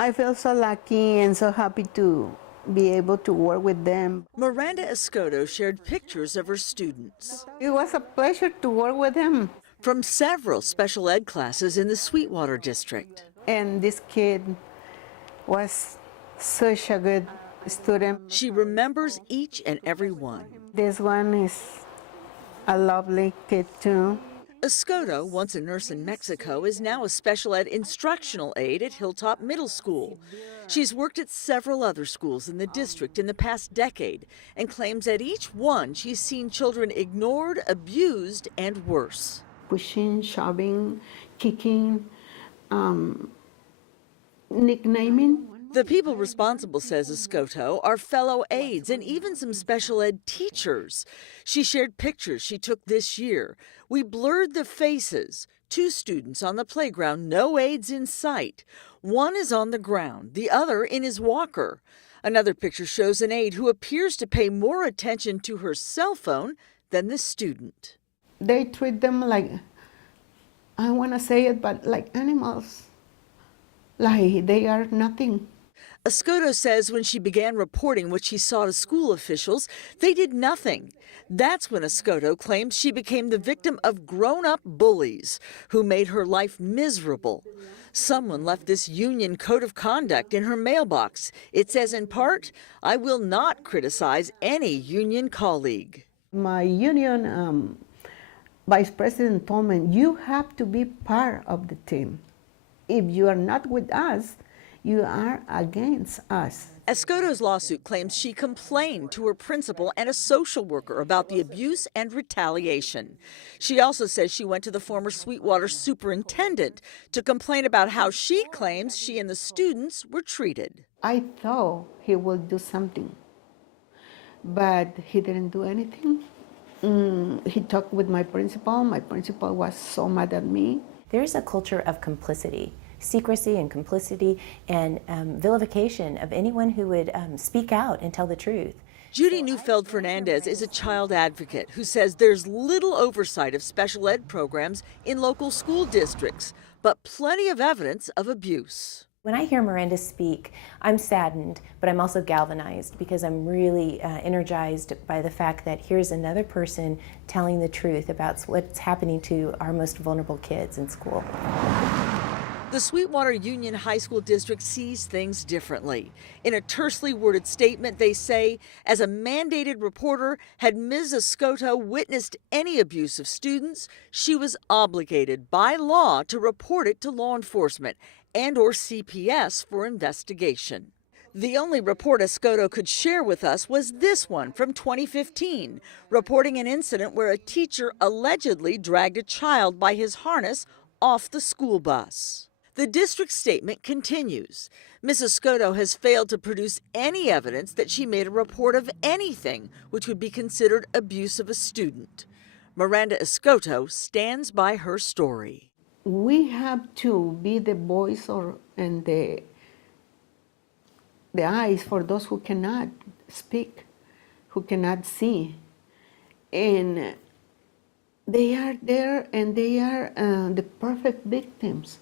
I feel so lucky and so happy to be able to work with them. Miranda Escoto shared pictures of her students It was a pleasure to work with him. from several special ed classes in the Sweetwater district. And this kid was such a good student. She remembers each and every one. This one is a lovely kid too. Escoto, once a nurse in Mexico, is now a special ed instructional aide at Hilltop Middle School. She's worked at several other schools in the district in the past decade and claims at each one she's seen children ignored, abused, and worse. Pushing, shoving, kicking, nicknaming. The people responsible, says Escoto, are fellow aides and even some special ed teachers. She shared pictures she took this year. We blurred the faces. 2 students on the playground, no aides in sight. One is on the ground, the other in his walker. Another picture shows an aide who appears to pay more attention to her cell phone than the student. They treat them like, I want to say it, but like animals. Like they are nothing. Escoto says when she began reporting what she saw to school officials, they did nothing. That's when Escoto claims she became the victim of grown-up bullies who made her life miserable. Someone left this union code of conduct in her mailbox. It says in part, "I will not criticize any union colleague." My union vice president told me, you have to be part of the team. If you are not with us, you are against us. Escoto's lawsuit claims she complained to her principal and a social worker about the abuse and retaliation. She also says she went to the former Sweetwater superintendent to complain about how she claims she and the students were treated. I thought he would do something, but he didn't do anything. He talked with my principal. My principal was so mad at me. There's a culture of complicity, secrecy and complicity, and vilification of anyone who would speak out and tell the truth. Judy Neufeld Fernandez is a child advocate who says there's little oversight of special ed programs in local school districts, but plenty of evidence of abuse. When I hear Miranda speak, I'm saddened, but I'm also galvanized because I'm really energized by the fact that here's another person telling the truth about what's happening to our most vulnerable kids in school. The Sweetwater Union High School District sees things differently. In a tersely worded statement, they say, as a mandated reporter, had Ms. Escoto witnessed any abuse of students, she was obligated by law to report it to law enforcement and or CPS for investigation. The only report Escoto could share with us was this one from 2015, reporting an incident where a teacher allegedly dragged a child by his harness off the school bus. The district statement continues. Ms. Escoto has failed to produce any evidence that she made a report of anything which would be considered abuse of a student. Miranda Escoto stands by her story. We have to be the voice and the eyes for those who cannot speak, who cannot see. And they are there and they are the perfect victims.